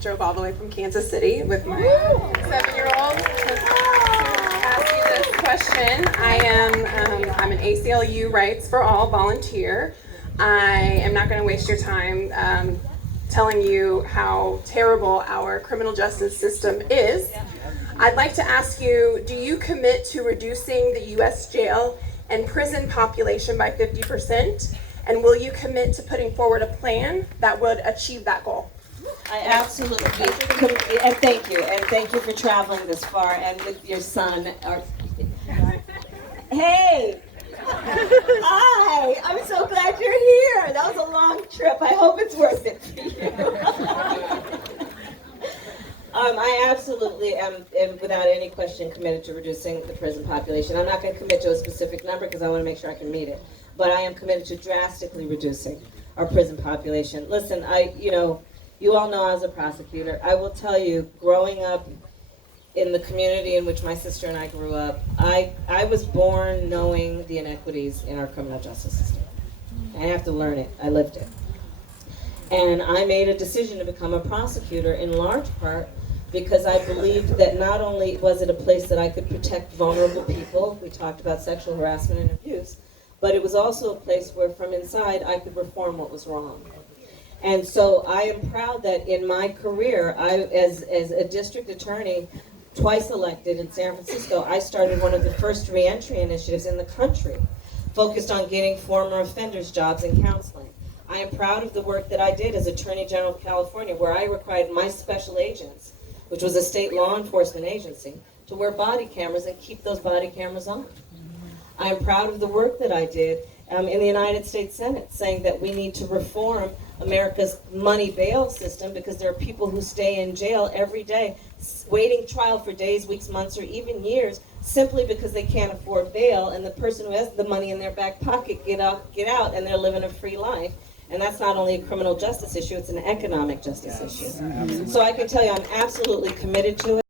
drove all the way from Kansas City with my 7-year-old to ask you this question. I'm an ACLU Rights for All volunteer. I am not going to waste your time telling you how terrible our criminal justice system is. I'd like to ask you, do you commit to reducing the U.S. jail and prison population by 50%? And will you commit to putting forward a plan that would achieve that goal? I absolutely, and thank you for traveling this far and with your son. Hey! Hi! I'm so glad you're here. That was a long trip. I hope it's worth it for you. I absolutely am, without any question, committed to reducing the prison population. I'm not going to commit to a specific number because I want to make sure I can meet it. But I am committed to drastically reducing our prison population. Listen, you all know I was a prosecutor. I will tell you, growing up in the community in which my sister and I grew up, I was born knowing the inequities in our criminal justice system. I have to learn it. I lived it. And I made a decision to become a prosecutor in large part because I believed that not only was it a place that I could protect vulnerable people, we talked about sexual harassment and abuse, but it was also a place where from inside I could reform what was wrong. And so I am proud that in my career, as a district attorney, twice elected in San Francisco, I started one of the first reentry initiatives in the country, focused on getting former offenders jobs in counseling. I am proud of the work that I did as Attorney General of California, where I required my special agents, which was a state law enforcement agency, to wear body cameras and keep those body cameras on. I am proud of the work that I did in the United States Senate, saying that we need to reform America's money bail system because there are people who stay in jail every day, waiting trial for days, weeks, months, or even years, simply because they can't afford bail, and the person who has the money in their back pocket get out, and they're living a free life. And that's not only a criminal justice issue, it's an economic justice issue. So I can tell you I'm absolutely committed to it.